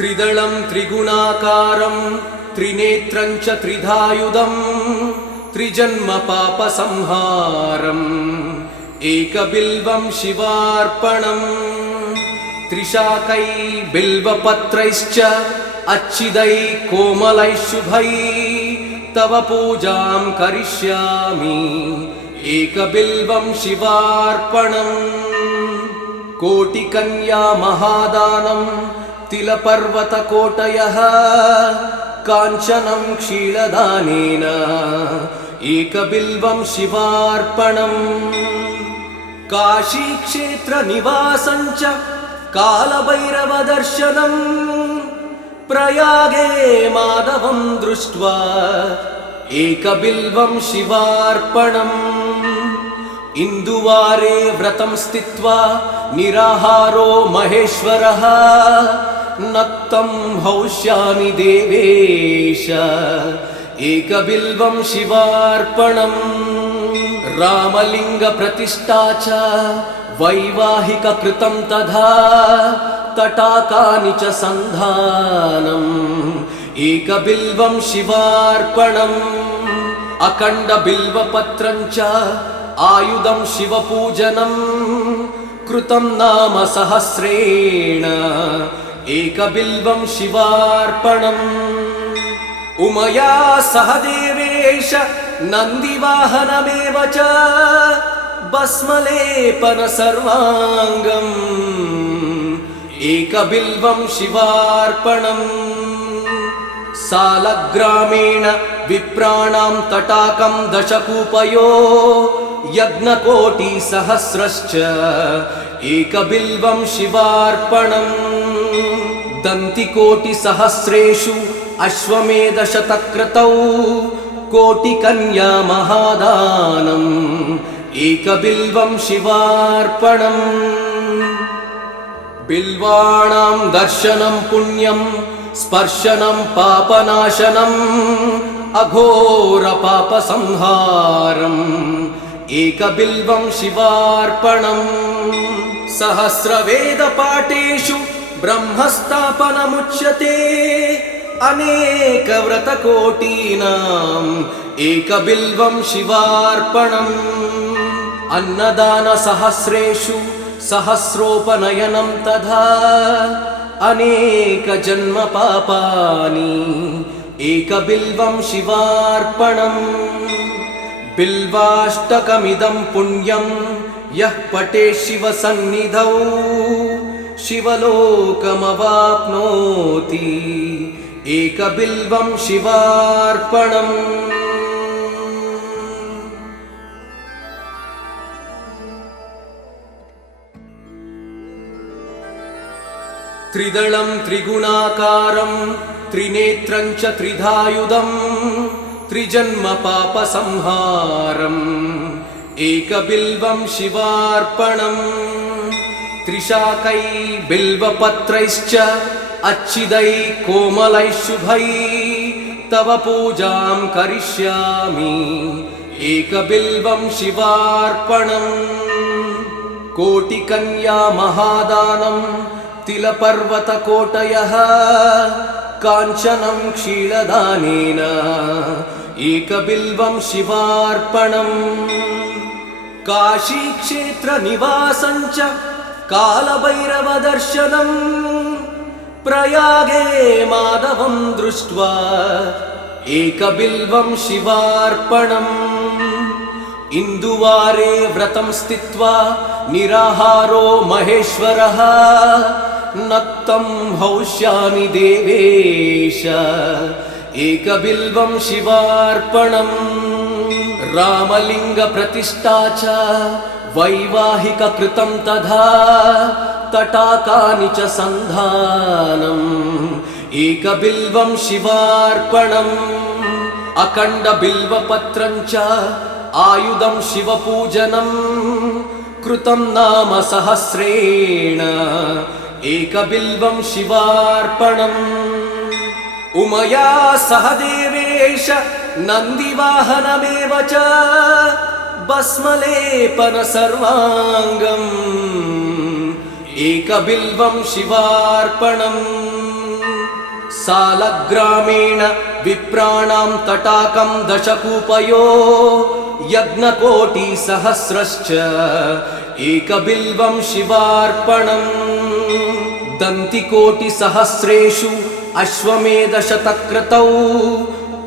त्रिदलं त्रिगुणाकारं त्रिनेत्रं च त्रिधायुधं त्रिजन्म पापसंहारम् एकबिल्वं शिवार्पणम् त्रिशाकै बिल्वपत्रैश्च अच्छिदै कोमलै शुभै तव पूजां करिष्यामि एकबिल्वं शिवार्पणम् कोटिकन्या महादानं तिलपर्वतकोटयः काञ्चनं क्षीरदानेन एकबिल्वं शिवार्पणम् काशीक्षेत्रनिवासं च कालभैरवदर्शनम् प्रयागे माधवं दृष्ट्वा एकबिल्वं शिवार्पणम् इन्दुवारे व्रतं स्थित्वा निराहारो महेश्वरः नक्तं हौष्यामि देवेश एकबिल्वं शिवार्पणम् रामलिङ्गप्रतिष्ठा च वैवाहिककृतं तथा तटाकानि च सन्धानम् एकबिल्वं शिवार्पणम् अखण्डबिल्वपत्रं च आयुधं शिवपूजनं कृतं नाम सहस्रेण एकबिल्वं शिवार्पणम् उमया सह देवेश नन्दिवाहनमेव च भस्मलेपन सर्वाङ्गम् एकबिल्वं शिवार्पणम् सालग्रामेण विप्राणां तटाकं दशकूपयो यज्ञकोटिसहस्रश्च एकबिल्वं शिवार्पणम् दन्तिकोटिसहस्रेषु अश्वमेधशतक्रतौ कोटिकन्या महादानम् एकबिल्वं शिवार्पणम् बिल्वाणां दर्शनं पुण्यं स्पर्शनं पापनाशनम् अघोरपापसंहारम् एकबिल्वं शिवार्पणम् सहस्रवेदपाठेषु ब्रह्मस्थापनमुच्यते अनेकव्रतकोटीनाम् एकबिल्वं शिवार्पणम् अन्नदानसहस्रेषु सहस्रोपनयनं तथा अनेकजन्मपापानि एकबिल्वं शिवार्पणम् बिल्वाष्टकमिदं पुण्यं यः पठेत् शिवसन्निधौ शिवलोकमवाप्नोति एकबिल्वं शिवार्पणम् त्रिदलं त्रिगुणाकारं त्रिनेत्रं च त्रिधायुधं त्रिजन्म पापसंहारम् एकबिल्वं शिवार्पणम् त्रिशाकै बिल्वपत्रैश्च अच्छिदै कोमलै शुभै तव पूजां करिष्यामि एकबिल्वं शिवार्पणम् कोटिकन्या महादानं तिलपर्वतकोटयः काञ्चनं क्षीरदानेन एकबिल्वं शिवार्पणम् काशीक्षेत्रनिवासं च कालभैरवदर्शनम् प्रयागे माधवं दृष्ट्वा एकबिल्वं शिवार्पणम् इन्दुवारे व्रतं स्थित्वा निराहारो महेश्वरः नक्तं हौष्यामि देवेश एकबिल्वं शिवार्पणम् रामलिङ्गप्रतिष्ठा च वैवाहिककृतं तथा तटाकानि च सन्धानम् एकबिल्वं शिवार्पणम् अखण्डबिल्वपत्रं च आयुधं शिवपूजनं कृतं नाम सहस्रेण एकबिल्वं शिवार्पणम् उमया सह देवेश नन्दिवाहनमेव च भस्मलेपन सर्वाङ्गम् एकबिल्वं शिवार्पणम् सालग्रामेण विप्राणां तटाकं दशकूपयो यज्ञकोटिसहस्रश्च एकबिल्वं शिवार्पणम् दन्तिकोटिसहस्रेषु अश्वमेधशतक्रतौ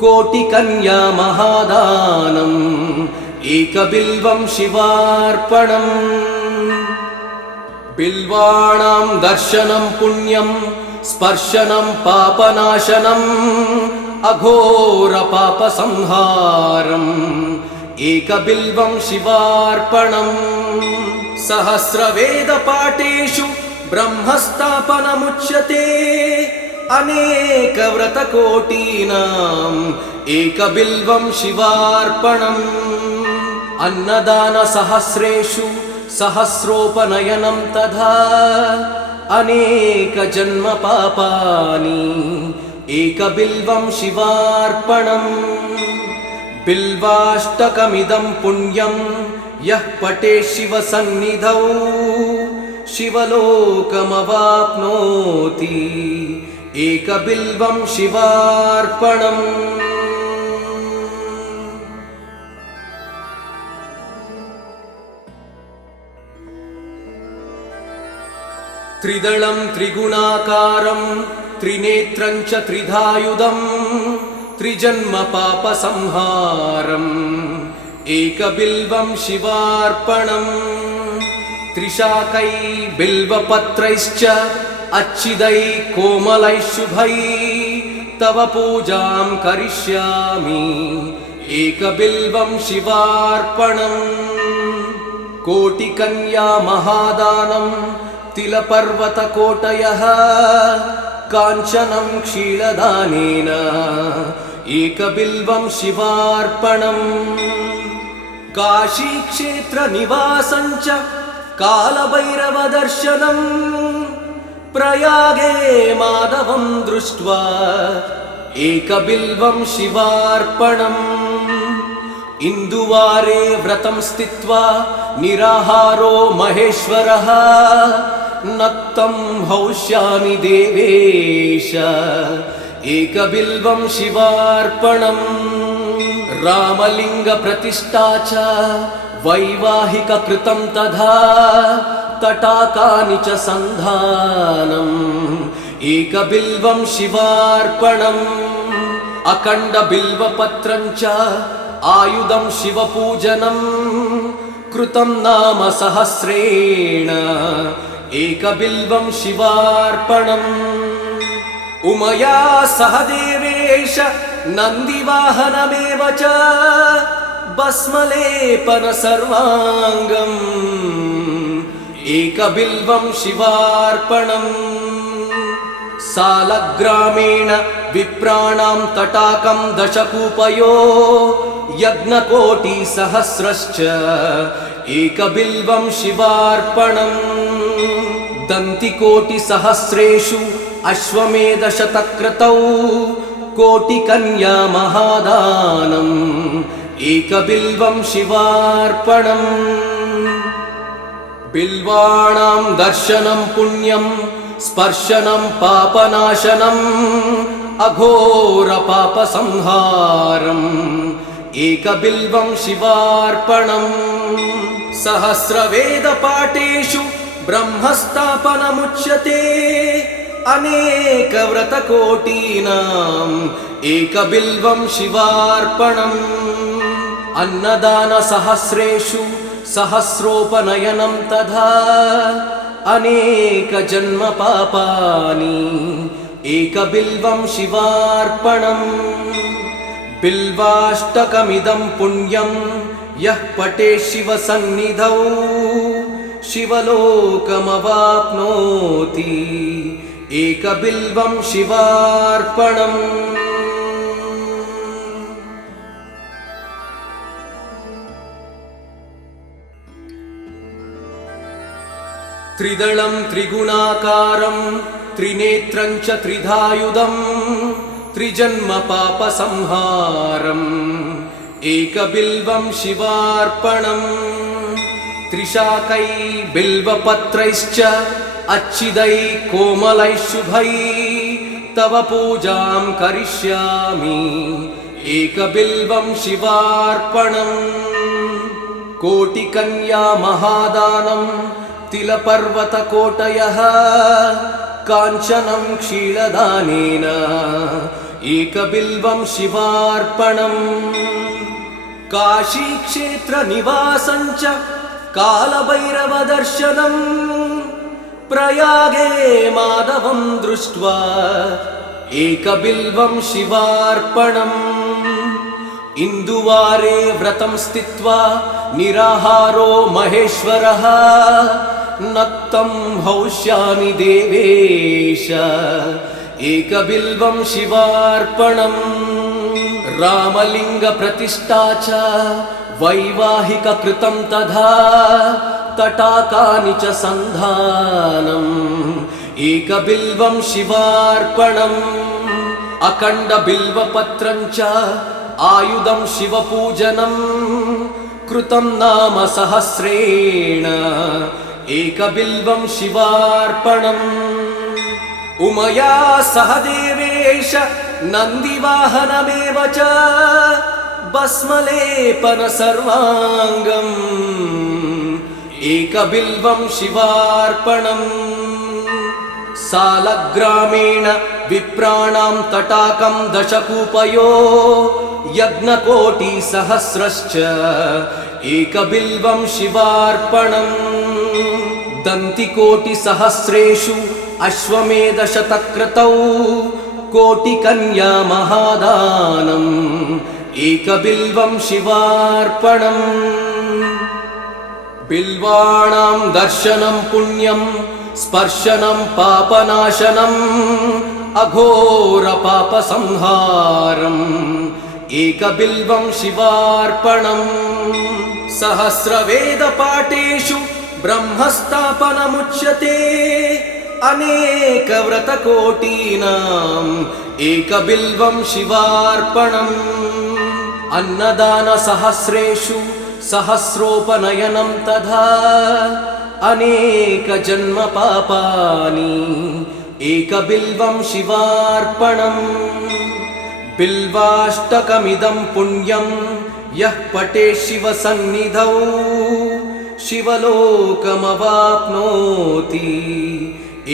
कोटिकन्या महादानम् एकबिल्वं शिवार्पणम् बिल्वाणां दर्शनं पुण्यं स्पर्शनं पापनाशनम् अघोरपापसंहारम् एकबिल्वं शिवार्पणम् सहस्रवेदपाठेषु ब्रह्मस्थापनमुच्यते अनेकव्रतकोटीनाम् एकबिल्वं शिवार्पणम् अन्नदानसहस्रेषु सहस्रोपनयनं तथा अनेकजन्मपापानि एकबिल्वं शिवार्पणम् बिल्वाष्टकमिदं पुण्यं यः पठेत् शिवसन्निधौ शिवलोकमवाप्नोति एकबिल्वं शिवार्पणम् त्रिदलं त्रिगुणाकारं त्रिनेत्रं च त्रिधायुधं त्रिजन्मपापसंहारम् एकबिल्वं शिवार्पणम् त्रिशाकै बिल्वपत्रैश्च अच्छिदै कोमलै शुभै तव पूजां करिष्यामि एकबिल्वं शिवार्पणम् कोटिकन्या महादानं तिलपर्वतकोटयः काञ्चनं क्षीरदानेन एकबिल्वं शिवार्पणम् काशीक्षेत्रनिवासं च कालभैरवदर्शनम् प्रयागे माधवं दृष्ट्वा एकबिल्वं शिवार्पणम् इन्दुवारे व्रतं स्थित्वा निराहारो महेश्वरः नक्तं हौष्यामि देवेश एकबिल्वं शिवार्पणम् रामलिङ्गप्रतिष्ठा च वैवाहिककृतं तथा तटाकानि च सन्धानम् एकबिल्वं शिवार्पणम् अखण्डबिल्वपत्रं च आयुधं शिवपूजनम् कृतं नाम सहस्रेण एकबिल्वं शिवार्पणम् उमया सह देवेश नन्दिवाहनमेव च भस्मलेपन सर्वाङ्गम् एकबिल्वं शिवार्पणम् सालग्रामेण विप्राणां तटाकं दशकूपयो यज्ञकोटिसहस्रश्च एकबिल्वं शिवार्पणम् दन्तिकोटिसहस्रेषु अश्वमेधशतक्रतौ कोटिकन्या महादानम् एकबिल्वं शिवार्पणम् बिल्वाणां दर्शनं पुण्यं स्पर्शनं पापनाशनम् अघोरपापसंहारम् एकबिल्वं शिवार्पणम् सहस्रवेदपाठेषु ब्रह्मस्थापनमुच्यते अनेकव्रतकोटीनाम् एकबिल्वं शिवार्पणम् अन्नदानसहस्रेषु सहस्रोपनयनं तथा अनेकजन्मपापानि एकबिल्वं शिवार्पणम् बिल्वाष्टकमिदं पुण्यं यः पठेत् शिवसन्निधौ शिवलोकमवाप्नोति एकबिल्वं शिवार्पणम् त्रिदलं त्रिगुणाकारं त्रिनेत्रं च त्रिधायुधं त्रिजन्मपापसंहारम् एकबिल्वं शिवार्पणम् त्रिशाकै बिल्वपत्रैश्च अच्छिदै कोमलै शुभै तव पूजां करिष्यामि एकबिल्वं शिवार्पणम् कोटिकन्या महादानं तिलपर्वतकोटयः काञ्चनं क्षीरदानेन एकबिल्वं शिवार्पणम् काशीक्षेत्रनिवासं च कालभैरवदर्शनम् प्रयागे माधवं दृष्ट्वा एकबिल्वं शिवार्पणम् इन्दुवारे व्रतं स्थित्वा निराहारो महेश्वरः नक्तं हौष्यामि देवेश एकबिल्वं शिवार्पणम् रामलिङ्गप्रतिष्ठा च वैवाहिककृतं तथा तटाकानि च सन्धानम् एकबिल्वं शिवार्पणम् अखण्डबिल्वपत्रं च आयुधं शिवपूजनं कृतं नाम सहस्रेण एकबिल्वं शिवार्पणम् उमया सह देवेश नन्दिवाहनमेव च भस्मलेपन सर्वाङ्गम् एकबिल्वं शिवार्पणम् सालग्रामेण विप्राणां तटाकं दशकूपयो यज्ञकोटिसहस्रश्च एकबिल्वं शिवार्पणम् दन्तिकोटिसहस्रेषु अश्वमेधशतक्रतौ कोटिकन्या महादानम् एकबिल्वं शिवार्पणम् बिल्वाणां दर्शनं पुण्यं स्पर्शनं पापनाशनम् अघोरपापसंहारम् एकबिल्वं शिवार्पणम् सहस्रवेदपाठेषु ब्रह्मस्थापनमुच्यते अनेकव्रतकोटीनाम् एकबिल्वं शिवार्पणम् अन्नदानसहस्रेषु सहस्रोपनयनं तथा अनेकजन्मपापानि एकबिल्वं शिवार्पणम् बिल्वाष्टकमिदं पुण्यं यः पठेत् शिवसन्निधौ शिवलोकमवाप्नोति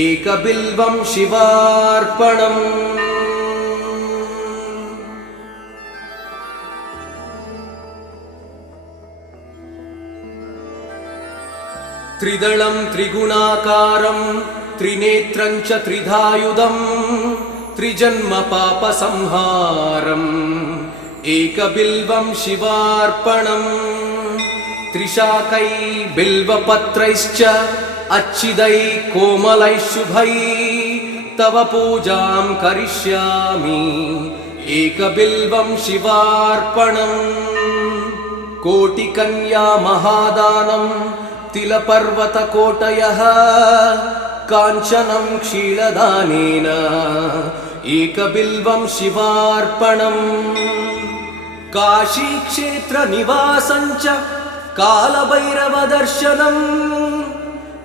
एकबिल्वं शिवार्पणम् त्रिदलं त्रिगुणाकारं त्रिनेत्रं च त्रिधायुधं त्रिजन्मपापसंहारम् एकबिल्वं शिवार्पणम् त्रिशाकै बिल्वपत्रैश्च अच्छिदै कोमलै शुभै तव पूजां करिष्यामि एकबिल्वं शिवार्पणम् कोटिकन्या महादानं तिलपर्वतकोटयः काञ्चनं क्षीरदानेन एकबिल्वं शिवार्पणम् काशीक्षेत्रनिवासं च कालभैरवदर्शनम्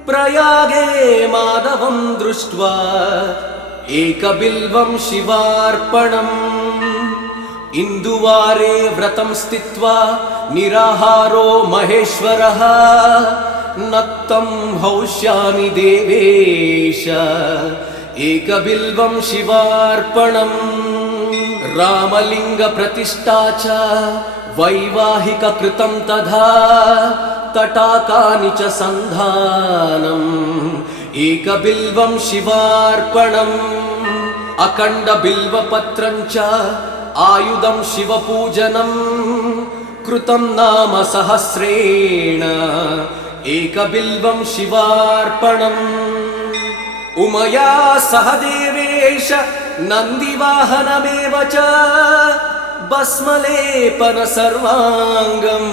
प्रयागे माधवं दृष्ट्वा एकबिल्वं शिवार्पणम् इन्दुवारे व्रतं स्थित्वा निराहारो महेश्वरः नक्तं हौष्यामि देवेश एकबिल्वं शिवार्पणम् रामलिङ्गप्रतिष्ठा च वैवाहिककृतं तथा तटाकानि च सन्धानम् एकबिल्वं शिवार्पणम् अखण्डबिल्वपत्रं च आयुधं शिवपूजनं कृतं नाम सहस्रेण एकबिल्वं शिवार्पणम् उमया सह देवेश नन्दिवाहनमेव च भस्मलेपन सर्वाङ्गम्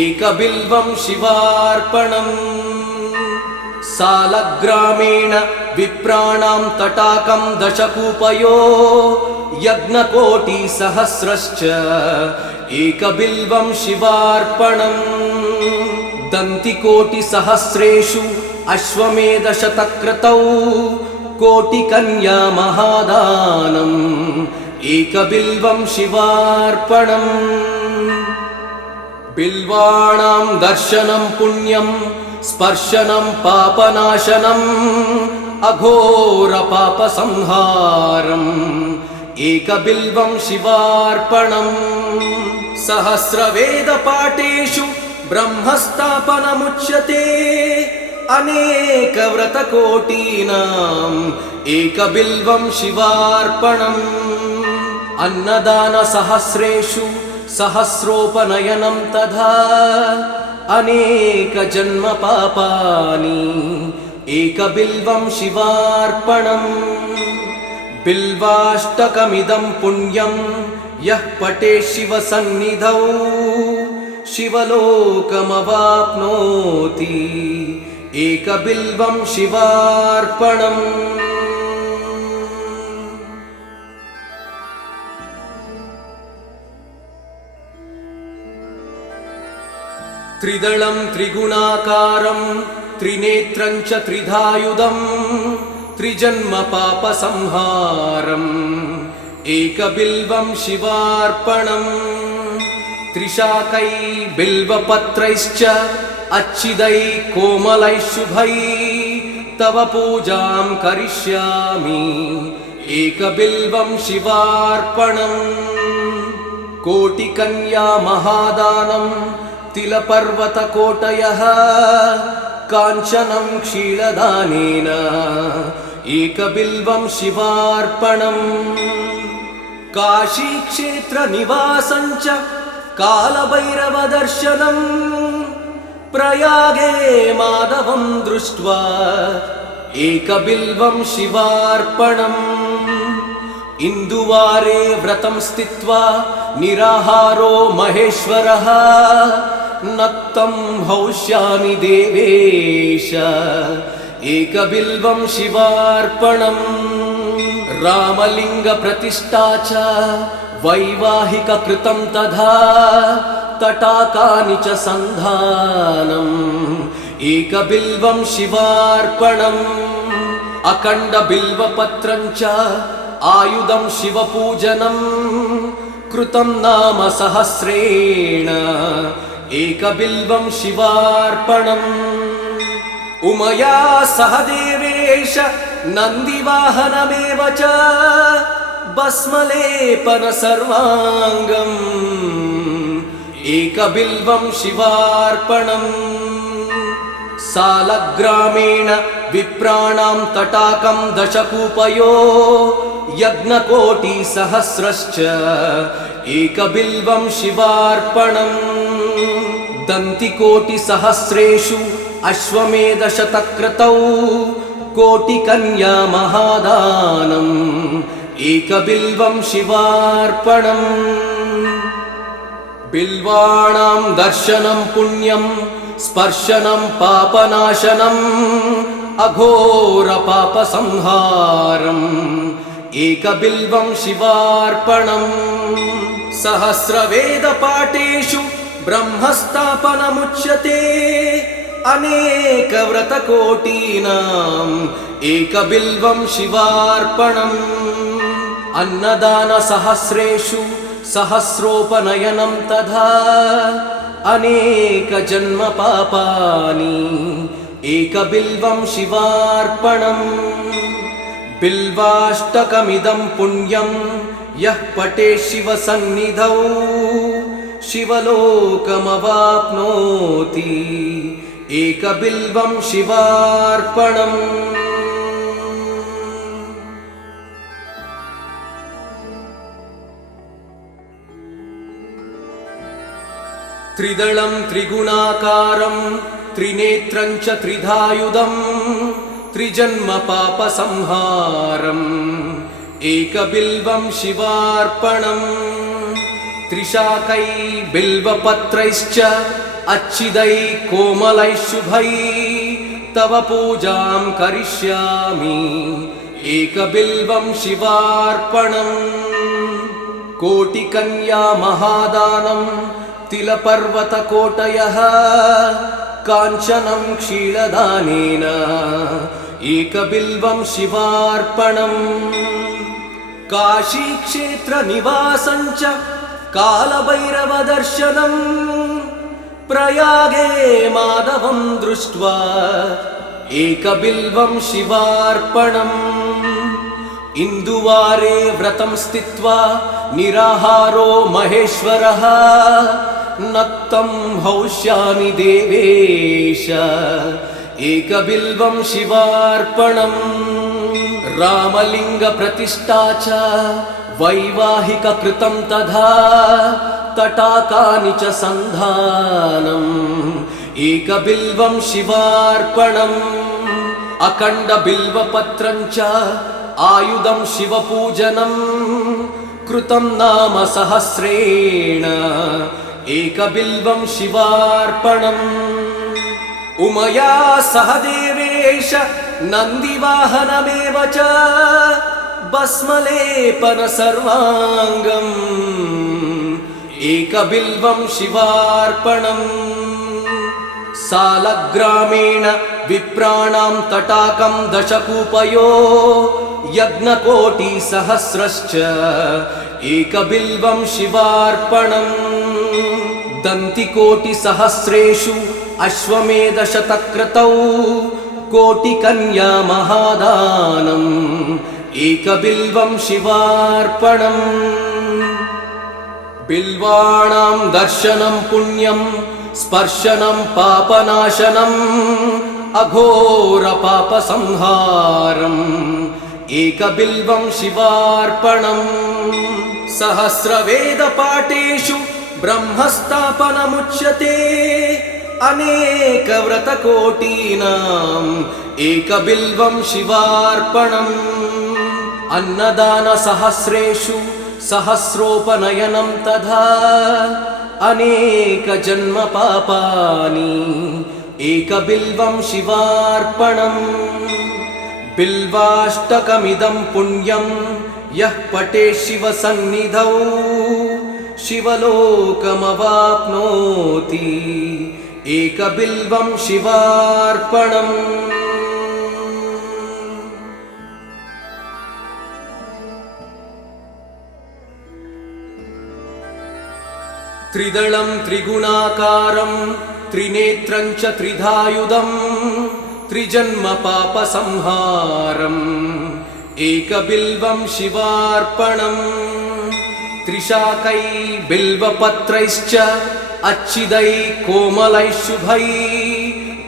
एकबिल्वं शिवार्पणम् सालग्रामेण विप्राणां तटाकं दशकूपयो यज्ञकोटिसहस्रश्च एकबिल्वं शिवार्पणम् दन्तिकोटिसहस्रेषु अश्वमेधशतक्रतौ कोटिकन्या महादानम् एकबिल्वं शिवार्पणम् बिल्वाणां दर्शनं पुण्यं स्पर्शनं पापनाशनम् अघोरपापसंहारम् एकबिल्वं शिवार्पणम् सहस्रवेदपाठेषु ब्रह्मस्थापनमुच्यते अनेकव्रतकोटीनाम् एकबिल्वं शिवार्पणम् अन्नदानसहस्रेषु सहस्रोपनयनं तथा अनेकजन्मपापानि एकबिल्वं शिवार्पणम् बिल्वाष्टकमिदं पुण्यं यः पठेत् शिवसन्निधौ शिवलोकमवाप्नोति एकबिल्वं शिवार्पणम् त्रिदलं त्रिगुणाकारं त्रिनेत्रं च त्रिधायुधं त्रिजन्मपापसंहारम् एकबिल्वं शिवार्पणम् त्रिशाकै बिल्वपत्रैश्च अच्छिदैः कोमलैः शुभैः तव पूजां करिष्यामि एकबिल्वं शिवार्पणम् कोटिकन्या महादानं तिलपर्वतकोटयः काञ्चनं क्षीरदानेन एकबिल्वं शिवार्पणम् काशीक्षेत्रनिवासं च कालभैरवदर्शनम् प्रयागे माधवं दृष्ट्वा एकबिल्वं शिवार्पणम् इन्दुवारे व्रतं स्थित्वा निराहारो महेश्वरः नक्तं हौष्यामि देवेश एकबिल्वं शिवार्पणम् रामलिङ्गप्रतिष्ठा च वैवाहिककृतं तथा तटाकानि च सन्धानम् एकबिल्वं शिवार्पणम् अखण्डबिल्वपत्रं च आयुधं शिवपूजनम् कृतं नाम सहस्रेण एकबिल्वं शिवार्पणम् उमया सह देवेश नन्दिवाहनमेव च भस्मलेपन सर्वाङ्गम् एकबिल्वं शिवार्पणम् सालग्रामेण विप्राणां तटाकं दशकूपयो यज्ञकोटिसहस्रश्च एकबिल्वं शिवार्पणम् दन्तिकोटिसहस्रेषु अश्वमेधशतक्रतौ कोटिकन्या महादानम् एकबिल्वं शिवार्पणम् बिल्वाणां दर्शनं पुण्यं स्पर्शनं पापनाशनम् अघोरपापसंहारम् एकबिल्वं शिवार्पणम् सहस्रवेदपाठेषु ब्रह्मस्थापनमुच्यते अनेकव्रतकोटीनाम् एकबिल्वं शिवार्पणम् अन्नदानसहस्रेषु सहस्रोपनयनं तथा अनेकजन्मपापानि एकबिल्वं शिवार्पणम् बिल्वाष्टकमिदं पुण्यं यः पठेत् शिवसन्निधौ शिवलोकमवाप्नोति एकबिल्वं शिवार्पणम् त्रिदलं त्रिगुणाकारं त्रिनेत्रं च त्रिधायुधं त्रिजन्मपापसंहारम् एकबिल्वं शिवार्पणम् त्रिशाकै बिल्वपत्रैश्च अच्छिदैः कोमलैः शुभैः तव पूजां करिष्यामि एकबिल्वं शिवार्पणम् कोटिकन्या महादानं तिलपर्वतकोटयः काञ्चनं क्षीरदानेन एकबिल्वं शिवार्पणम् काशीक्षेत्रनिवासं च कालभैरवदर्शनम् प्रयागे माधवं दृष्ट्वा एकबिल्वं शिवार्पणम् इन्दुवारे व्रतं स्थित्वा निराहारो महेश्वरः नक्तं हौष्यामि देवेश एकबिल्वं शिवार्पणम् रामलिङ्गप्रतिष्ठा च वैवाहिककृतं तथा तटाकानि च सन्धानम् एकबिल्वं शिवार्पणम् अखण्डबिल्वपत्रं च आयुधं शिवपूजनं कृतं नाम सहस्रेण एकबिल्वं शिवार्पणम् उमया सह देवेश नन्दिवाहनमेव च भस्मलेपन सर्वाङ्गम् एकबिल्वं शिवार्पणम् सालग्रामेण विप्राणां तटाकं दशकूपयो यज्ञकोटिसहस्रश्च एकबिल्वं शिवार्पणम् दन्तिकोटिसहस्रेषु अश्वमेधशतक्रतौ कोटिकन्या महादानम् एकबिल्वं शिवार्पणम् बिल्वाणां दर्शनं पुण्यं स्पर्शनं पापनाशनम् अघोरपापसंहारम् एकबिल्वं शिवार्पणम् सहस्रवेदपाठेषु ब्रह्मस्थापनमुच्यते अनेकव्रतकोटीनाम् एकबिल्वं शिवार्पणम् अन्नदानसहस्रेषु सहस्रोपनयनं तथा अनेकजन्मपापानि एकबिल्वं शिवार्पणम् बिल्वाष्टकमिदं पुण्यं यः पठेत् शिवसन्निधौ शिवलोकमवाप्नोति एकबिल्वं शिवार्पणम् त्रिदलं त्रिगुणाकारं त्रिनेत्रं च त्रिधायुधम् त्रिजन्मपापसंहारम् एकबिल्वं शिवार्पणम् त्रिशाकै बिल्वपत्रैश्च अच्छिदैः कोमलैः शुभैः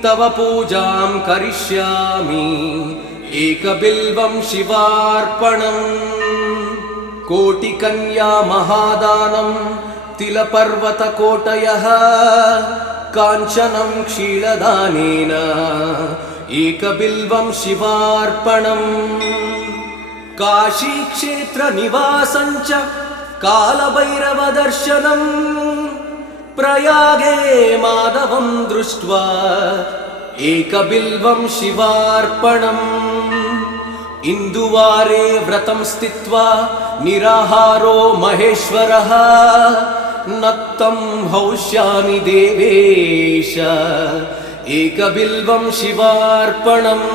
तव पूजां करिष्यामि एकबिल्वं शिवार्पणम् कोटिकन्या महादानं तिलपर्वतकोटयः काञ्चनं क्षीरदानेन एकबिल्वं शिवार्पणम् काशीक्षेत्रनिवासं च कालभैरवदर्शनम् प्रयागे माधवं दृष्ट्वा एकबिल्वं शिवार्पणम् इन्दुवारे व्रतं स्थित्वा निराहारो महेश्वरः नक्तं हौष्यामि देवेश एकबिल्वं शिवार्पणम्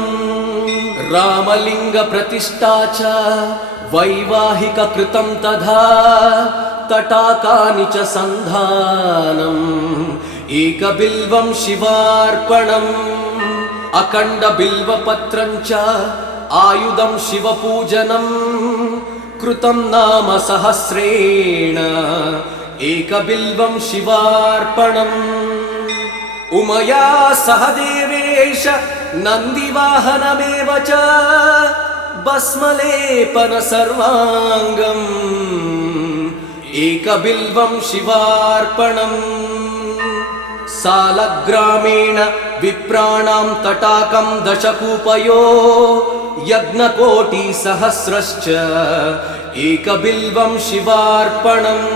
रामलिङ्गप्रतिष्ठा च वैवाहिककृतं तथा तटाकानि च सन्धानम् एकबिल्वं शिवार्पणम् अखण्डबिल्वपत्रं च आयुधं शिवपूजनं कृतं नाम सहस्रेण एकबिल्वं शिवार्पणम् उमया सह देवेश नन्दिवाहनमेव च भस्मलेपन सर्वाङ्गम् एकबिल्वं शिवार्पणम् सालग्रामेण विप्राणां तटाकं दशकूपयो यज्ञकोटिसहस्रश्च एकबिल्वं शिवार्पणम्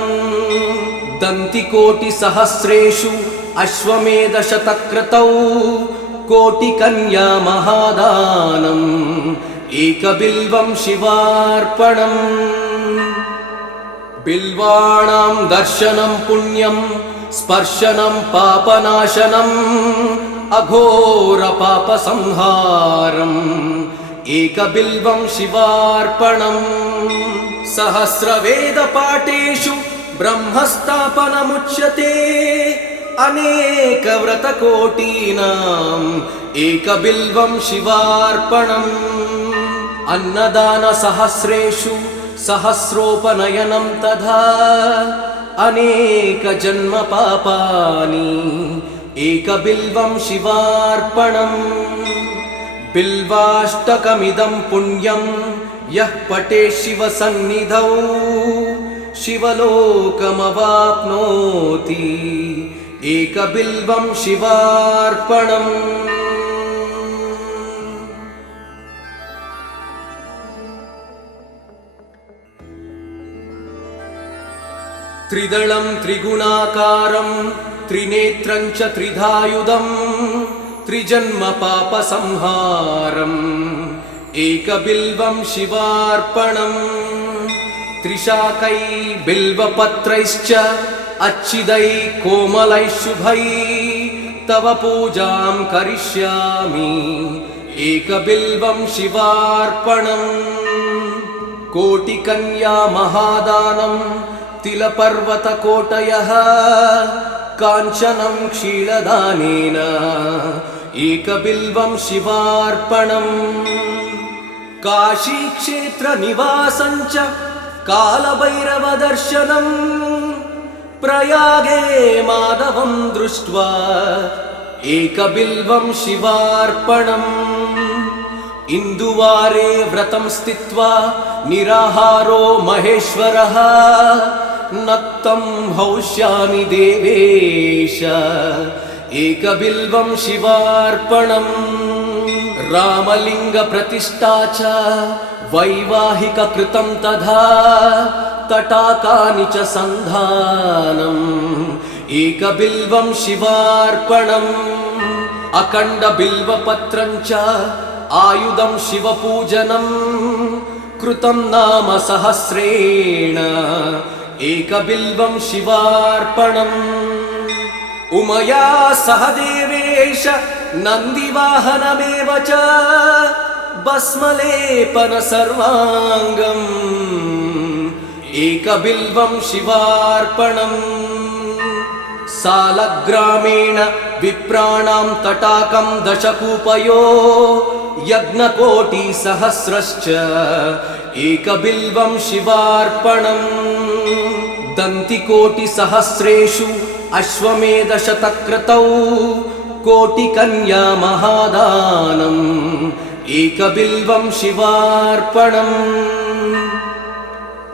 दन्तिकोटिसहस्रेषु अश्वमेधशतक्रतौ कोटिकन्या महादानम् एकबिल्वं शिवार्पणम् बिल्वाणां दर्शनं पुण्यं स्पर्शनं पापनाशनम् अघोरपापसंहारम् एकबिल्वं शिवार्पणम् सहस्रवेदपाठेषु ब्रह्मस्थापनमुच्यते अनेकव्रतकोटीनाम् एकबिल्वं शिवार्पणम् अन्नदानसहस्रेषु सहस्रोपनयनं तथा अनेकजन्मपापानि एकबिल्वं शिवार्पणम् बिल्वाष्टकमिदं पुण्यं यः पठेत् शिवसन्निधौ शिवलोकमवाप्नोति एकबिल्वं शिवार्पणम् त्रिदलं त्रिगुणाकारं त्रिनेत्रं च त्रिधायुधं त्रिजन्मपापसंहारम् एकबिल्वं शिवार्पणम् त्रिशाकै बिल्वपत्रैश्च अच्छिदै कोमलैः शुभै तव पूजां करिष्यामि एकबिल्वं शिवार्पणम् कोटिकन्या महादानं तिलपर्वतकोटयः काञ्चनं क्षीरदानेन एकबिल्वं शिवार्पणम् काशीक्षेत्रनिवासं च कालभैरवदर्शनम् प्रयागे माधवं दृष्ट्वा एकबिल्वं शिवार्पणम् इन्दुवारे व्रतं स्थित्वा निराहारो महेश्वरः नक्तं हौष्यामि देवेश एकबिल्वं शिवार्पणम् रामलिङ्गप्रतिष्ठा च वैवाहिककृतं तथा तटाकानि च सन्धानम् एकबिल्वं शिवार्पणम् अखण्डबिल्वपत्रं च आयुधं शिवपूजनं कृतं नाम सहस्रेण एकबिल्वं शिवार्पणम् उमया सह देवेश नन्दिवाहनमेव च भस्मलेपन सर्वाङ्गम् एकबिल्वं शिवार्पणम् सालग्रामेण विप्राणां तटाकं दशकूपयो यज्ञकोटिसहस्रश्च एकबिल्वं शिवार्पणम् दन्तिकोटिसहस्रेषु अश्वमेधशतक्रतौ कोटिकन्या महादानम् एकबिल्वं शिवार्पणम्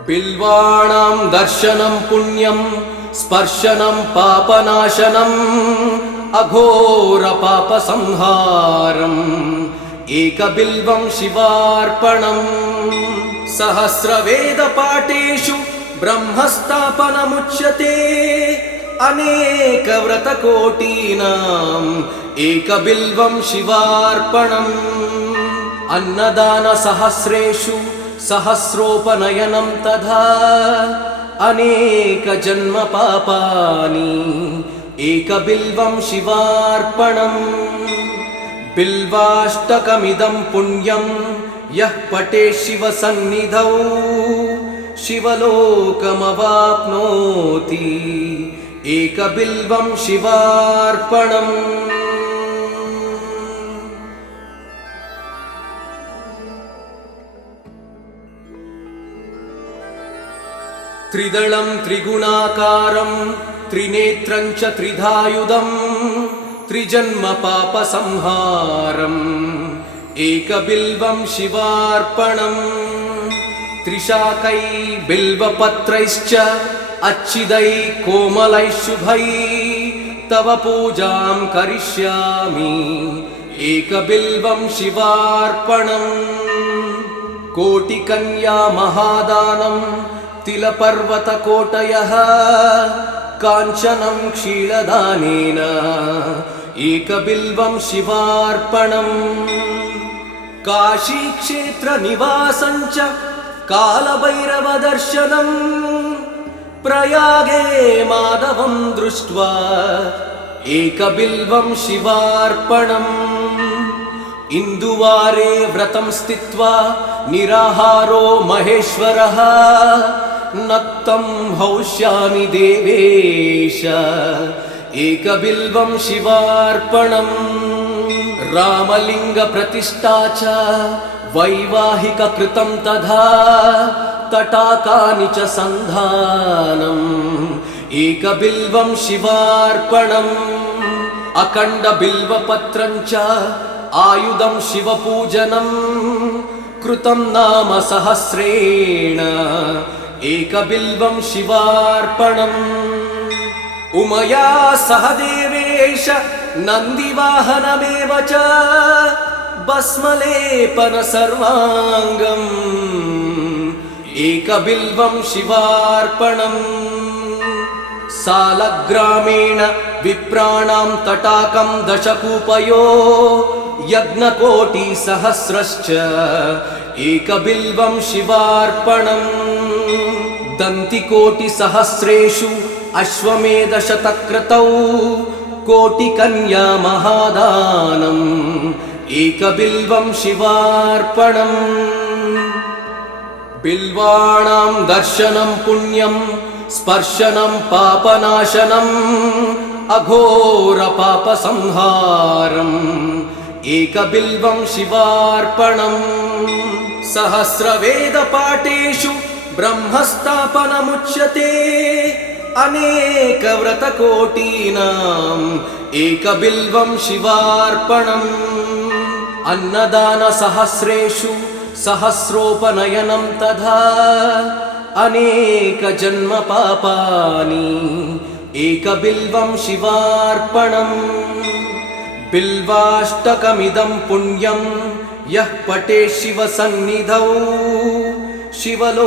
बिल्वाणां दर्शनं पुण्यं स्पर्शनं पापनाशनम् अघोरपापसंहारम् एकबिल्वं शिवार्पणम् सहस्रवेदपाठेषु ब्रह्मस्थापनमुच्यते अनेकव्रतकोटीनाम् एकबिल्वं शिवार्पणम् अन्नदानसहस्रेषु सहस्रोपनयनं तथा अनेकजन्मपापानि एकबिल्वं शिवार्पणम् बिल्वाष्टकमिदं पुण्यं यः पठेत् शिवसन्निधौ शिवलोकमवाप्नोति एकबिल्वं शिवार्पणम् त्रिदलं त्रिगुणाकारं त्रिनेत्रं च त्रिधायुधं त्रिजन्मपापसंहारम् एकबिल्वं शिवार्पणम् त्रिशाकै बिल्वपत्रैश्च अच्छिदै कोमलैः शुभै तव पूजां करिष्यामि एकबिल्वं शिवार्पणम् कोटिकन्या महादानं तिलपर्वतकोटयः काञ्चनं क्षीरदानेन एकबिल्वं शिवार्पणम् काशीक्षेत्रनिवासं च कालभैरवदर्शनम् प्रयागे माधवं दृष्ट्वा एकबिल्वं शिवार्पणम् इन्दुवारे व्रतं स्थित्वा निराहारो महेश्वरः नक्तं हौष्यामि देवेश एकबिल्वं शिवार्पणम् रामलिङ्गप्रतिष्ठा च वैवाहिककृतं तथा तटाकानि च सन्धानम् एकबिल्वं शिवार्पणम् अखण्डबिल्वपत्रं च आयुधं शिवपूजनम् कृतं नाम सहस्रेण एकबिल्वं शिवार्पणम् उमया सह देवेश नन्दिवाहनमेव च भस्मलेपन सर्वाङ्गम् एकबिल्वं शिवार्पणम् सालग्रामेण विप्राणां तटाकं दशकूपयो यज्ञकोटिसहस्रश्च एकबिल्वं शिवार्पणम् दन्तिकोटिसहस्रेषु अश्वमेधशतक्रतौ कोटिकन्या महादानम् एकबिल्वं शिवार्पणम् बिल्वाणां दर्शनं पुण्यं स्पर्शनं पापनाशनम् अघोरपापसंहारम् एकबिल्वं शिवार्पणम् सहस्रवेदपाठेषु ब्रह्मस्थापनमुच्यते अनेकव्रतकोटीनाम् एकबिल्वं शिवार्पणम् अन्नदानसहस्रेषु सहस्रोपनयनं तथा अनेकजन्मपापानि एकबिल्वं शिवार्पणम् बिल्वाष्टकमिदं पुण्यं यः पठेत् शिवसन्निधौ शिवलोकमवाप्नोति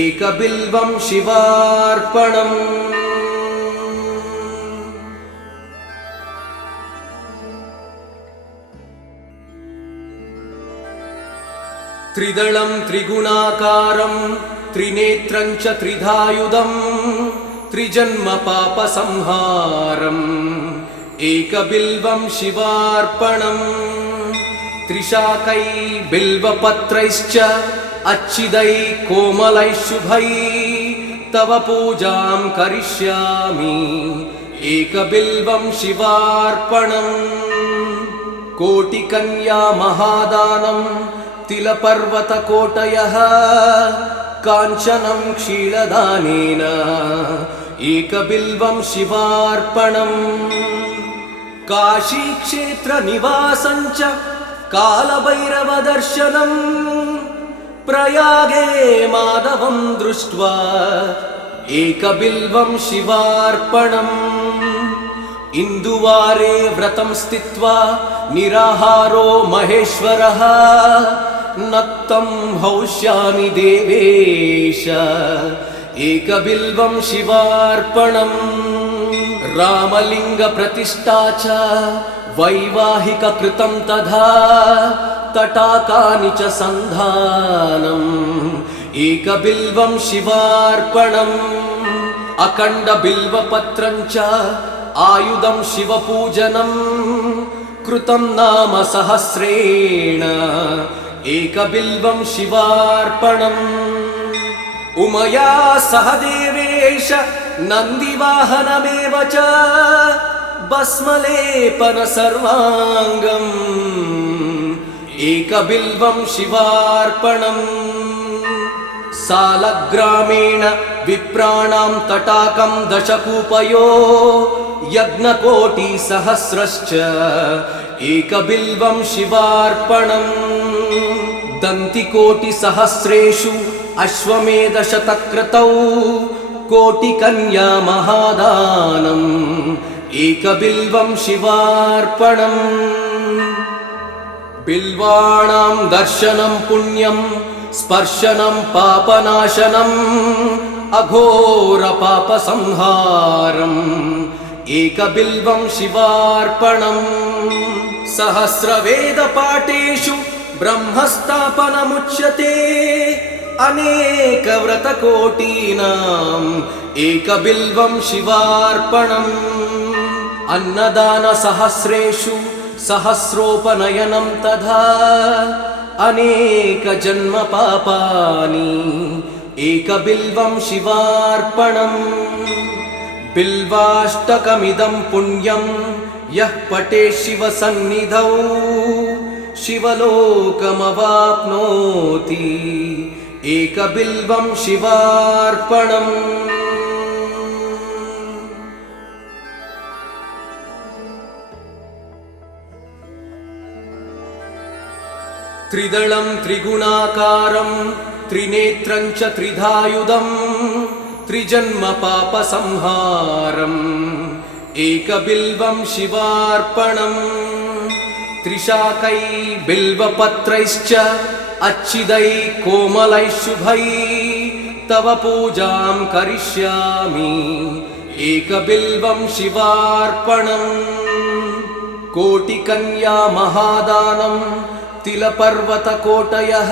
एकबिल्वं शिवार्पणम् त्रिदलं त्रिगुणाकारं त्रिनेत्रं च त्रिधायुधं त्रिजन्मपापसंहारम् एकबिल्वं शिवार्पणम् त्रिशाकै बिल्वपत्रैश्च अच्छिदै कोमलै शुभै तव पूजां करिष्यामि एकबिल्वं शिवार्पणम् कोटिकन्या महादानं तिलपर्वतकोटयः काञ्चनं क्षीरदानेन एकबिल्वं शिवार्पणम् काशीक्षेत्रनिवासं च कालभैरवदर्शनम् प्रयागे माधवं दृष्ट्वा एकबिल्वं शिवार्पणम् इन्दुवारे व्रतं स्थित्वा निराहारो महेश्वरः नक्तं हौष्यामि देवेश एकबिल्वं शिवार्पणम् रामलिङ्गप्रतिष्ठा च वैवाहिककृतं तथा तटाकानि च सन्धानम् एकबिल्वं शिवार्पणम् अखण्डबिल्वपत्रं च आयुधं शिवपूजनम् कृतं नाम सहस्रेण एकबिल्वं शिवार्पणम् उमया सह देवेश नन्दिवाहनमेव च भस्मलेपन सर्वाङ्गम् एकबिल्वं शिवार्पणम् सालग्रामेण विप्राणां तटाकं दशकूपयो यज्ञकोटिसहस्रश्च एकबिल्वं शिवार्पणम् दन्तिकोटिसहस्रेषु अश्वमेधशतक्रतौ कोटिकन्या महादानम् एकबिल्वं शिवार्पणम् बिल्वाणां दर्शनं पुण्यं स्पर्शनं पापनाशनम् अघोरपापसंहारम् एकबिल्वं शिवार्पणम् सहस्रवेदपाठेषु ब्रह्मस्थापनमुच्यते अनेकव्रतकोटीनाम् एकबिल्वं शिवार्पणम् अन्नदानसहस्रेषु सहस्रोपनयनं तथा अनेकजन्मपापानि एकबिल्वं शिवार्पणम् बिल्वाष्टकमिदं पुण्यं यः पठेत् शिवसन्निधौ शिवलोकमवाप्नोति एकबिल्वं शिवार्पणम् त्रिदलं त्रिगुणाकारं त्रिनेत्रं च त्रिधायुधं त्रिजन्मपापसंहारम् एकबिल्वं शिवार्पणम् त्रिशाकै बिल्वपत्रैश्च अच्छिदै कोमलैः शुभै तव पूजां करिष्यामि एकबिल्वं शिवार्पणम् कोटिकन्या महादानं तिलपर्वतकोटयः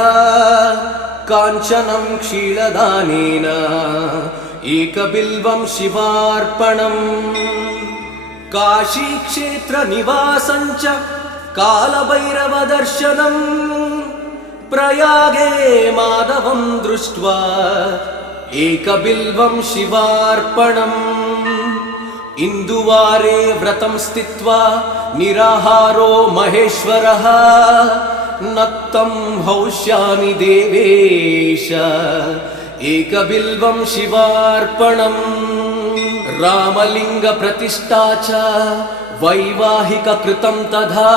काञ्चनं क्षीरदानेन एकबिल्वं शिवार्पणम् काशीक्षेत्रनिवासं च कालभैरवदर्शनम् प्रयागे माधवं दृष्ट्वा एकबिल्वं शिवार्पणम् इन्दुवारे व्रतं स्थित्वा निराहारो महेश्वरः नक्तं हौष्यामि देवेश एकबिल्वं शिवार्पणम् रामलिङ्गप्रतिष्ठा च वैवाहिककृतं तथा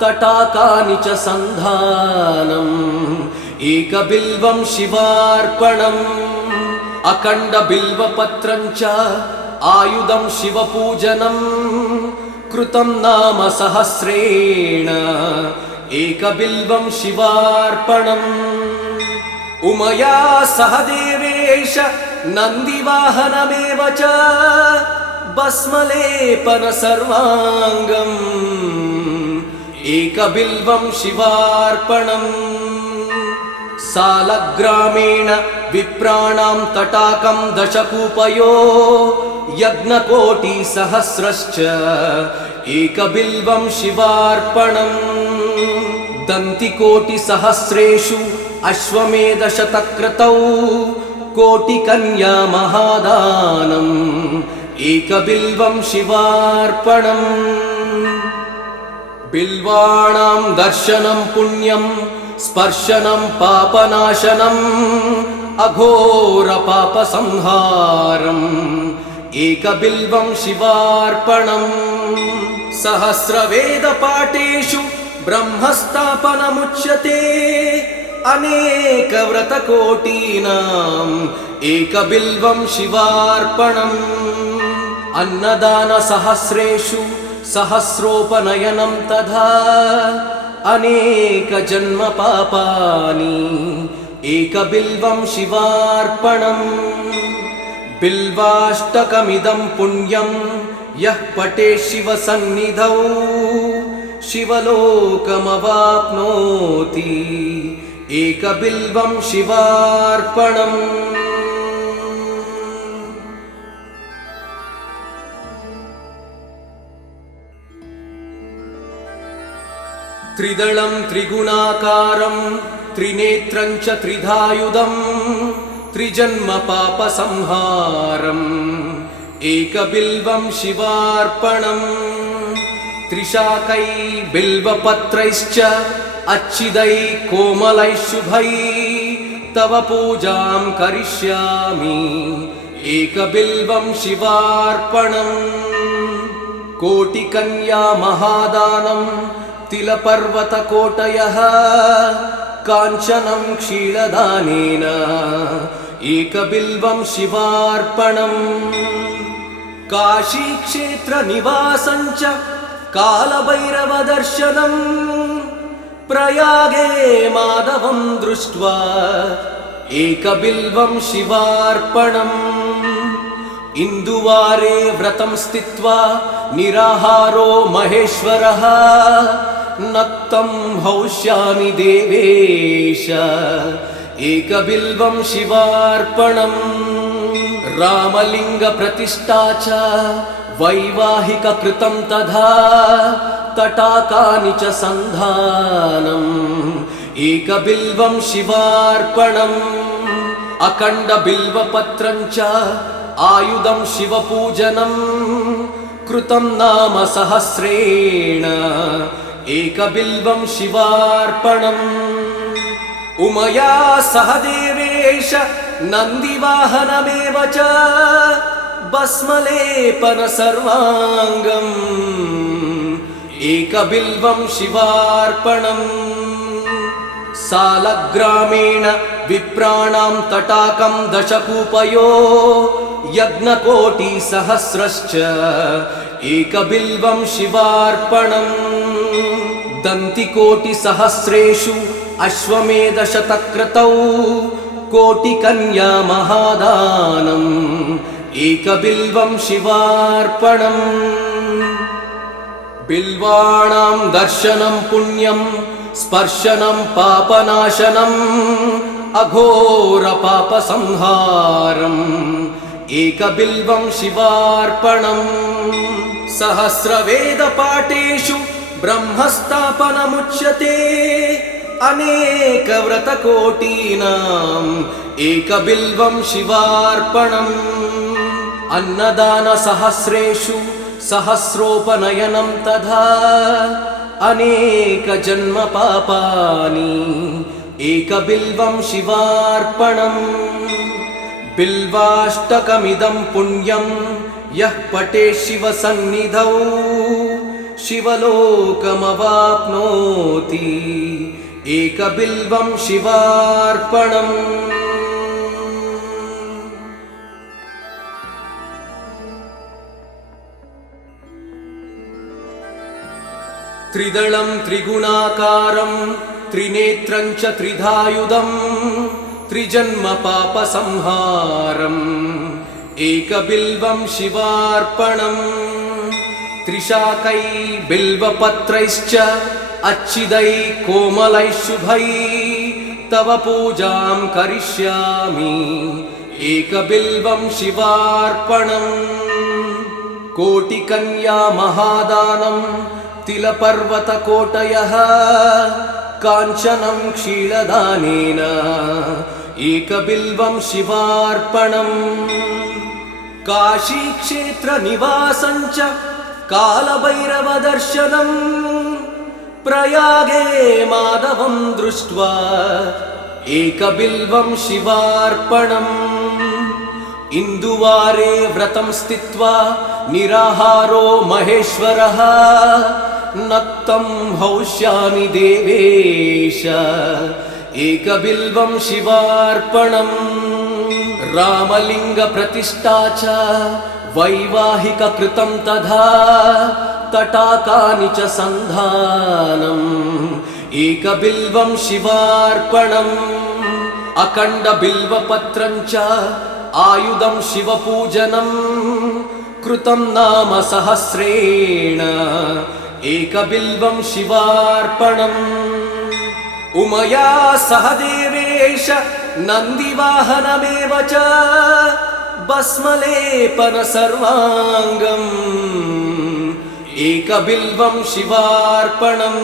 तटाकानि च सन्धानम् एकबिल्वं शिवार्पणम् अखण्डबिल्वपत्रं च आयुधं शिवपूजनं कृतं नाम सहस्रेण एकबिल्वं शिवार्पणम् उमया सह देवेश नन्दिवाहनमेव च भस्मलेपन सर्वाङ्गम् एकबिल्वं शिवार्पणम् सालग्रामेण विप्राणां तटाकं दशकूपयो यज्ञकोटिसहस्रश्च एकबिल्वं शिवार्पणम् दन्तिकोटिसहस्रेषु अश्वमेधशतक्रतौ कोटिकन्या महादानम् एकबिल्वं शिवार्पणम् बिल्वाणां दर्शनं पुण्यं स्पर्शनं पापनाशनम् अघोरपापसंहारम् एकबिल्वं शिवार्पणम् सहस्रवेदपाठेषु ब्रह्मस्थापनमुच्यते अनेकव्रतकोटीनाम् एकबिल्वं शिवार्पणम् अन्नदानसहस्रेषु सहस्रोपनयनं तथा अनेकजन्मपापानि एकबिल्वं शिवार्पणम् बिल्वाष्टकमिदं पुण्यं यः पठेत् शिवसन्निधौ शिवलोकमवाप्नोति एकबिल्वं शिवार्पणम् त्रिदलं त्रिगुणाकारं त्रिनेत्रं च त्रिधायुधं त्रिजन्मपापसंहारम् एकबिल्वं शिवार्पणम् त्रिशाकै बिल्वपत्रैश्च अच्छिदै कोमलैः शुभै तव पूजां करिष्यामि एकबिल्वं शिवार्पणम् कोटिकन्या महादानं तिलपर्वतकोटयः काञ्चनं क्षीरदानेन एकबिल्वं शिवार्पणम् काशीक्षेत्रनिवासं च कालभैरवदर्शनम् प्रयागे माधवं दृष्ट्वा एकबिल्वं शिवार्पणम् इन्दुवारे व्रतं स्थित्वा निराहारो महेश्वरः नक्तं हौष्यामि देवेश एकबिल्वं शिवार्पणम् रामलिङ्गप्रतिष्ठा च वैवाहिककृतं तथा तटाकानि च सन्धानम् एकबिल्वं शिवार्पणम् अखण्डबिल्वपत्रं च आयुधं शिवपूजनम् कृतं नाम सहस्रेण एकबिल्वं शिवार्पणम् उमया सह देवेश नन्दिवाहनमेव च भस्मलेपन सर्वाङ्गम् एकबिल्वं शिवार्पणम् सालग्रामेण विप्राणां तटाकं दशकूपयो यज्ञकोटिसहस्रश्च एकबिल्वं शिवार्पणम् दन्तिकोटिसहस्रेषु अश्वमेधशतक्रतौ कोटिकन्या महादानम् एकबिल्वं शिवार्पणम् बिल्वाणां दर्शनं पुण्यं स्पर्शनं पापनाशनम् अघोरपापसंहारम् एकबिल्वं शिवार्पणम् सहस्रवेदपाठेषु ब्रह्मस्थापनमुच्यते अनेकव्रतकोटीनाम् एकबिल्वं शिवार्पणम् अन्नदानसहस्रेषु सहस्रोपनयनं तथा अनेकजन्मपापानि एकबिल्वं शिवार्पणम् बिल्वाष्टकमिदं पुण्यं यः पठेत् शिवसन्निधौ शिवलोकमवाप्नोति एकबिल्वं शिवार्पणम् त्रिदलं त्रिगुणाकारं त्रिनेत्रं च त्रिधायुधं त्रिजन्मपापसंहारम् एकबिल्वं शिवार्पणम् त्रिशाकै बिल्वपत्रैश्च अच्छिदै कोमलै शुभै तव पूजां करिष्यामि एकबिल्वं शिवार्पणम् कोटिकन्या महादानं तिलपर्वतकोटयः काञ्चनं क्षीरदानेन एकबिल्वं शिवार्पणम् काशीक्षेत्रनिवासं च कालभैरवदर्शनम् प्रयागे माधवं दृष्ट्वा एकबिल्वं शिवार्पणम् इन्दुवारे व्रतं स्थित्वा निराहारो महेश्वरः नक्तं हौष्यामि देवेश एकबिल्वं शिवार्पणम् रामलिङ्गप्रतिष्ठा च वैवाहिककृतं तथा तटाकानि च सन्धानम् एकबिल्वं शिवार्पणम् अखण्डबिल्वपत्रं च आयुधं शिवपूजनम् कृतं नाम सहस्रेण एकबिल्वं शिवार्पणम् उमया सह देवेश नन्दिवाहनमेव च भस्मलेपन सर्वाङ्गम् एकबिल्वं शिवार्पणम्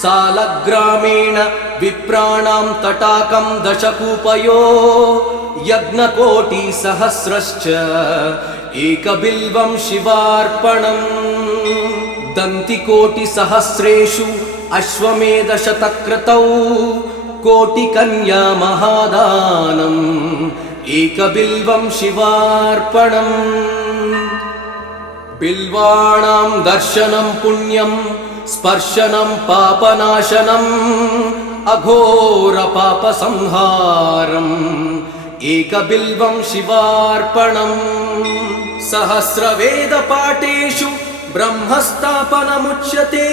सालग्रामेण विप्राणां तटाकं दशकूपयो यज्ञकोटिसहस्रश्च एकबिल्वं शिवार्पणम् दन्तिकोटिसहस्रेषु अश्वमेधशतक्रतौ कोटिकन्या महादानम् एकबिल्वं शिवार्पणम् बिल्वाणां दर्शनं पुण्यं स्पर्शनं पापनाशनम् अघोरपापसंहारम् एकबिल्वं शिवार्पणम् सहस्रवेदपाठेषु ब्रह्मस्थापनमुच्यते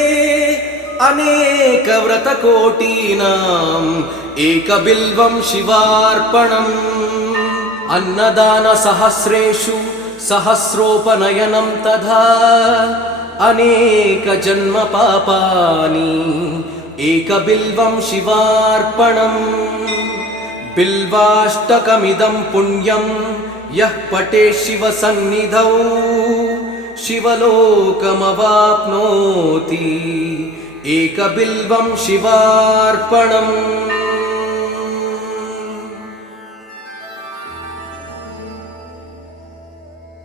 अनेकव्रतकोटीनाम् एकबिल्वं शिवार्पणम् अन्नदानसहस्रेषु सहस्रोपनयनं तथा अनेकजन्मपापानि एकबिल्वं शिवार्पणम् बिल्वाष्टकमिदं पुण्यं यः पठेत् शिवसन्निधौ शिवलोकमवाप्नोति एकबिल्वं शिवार्पणम्।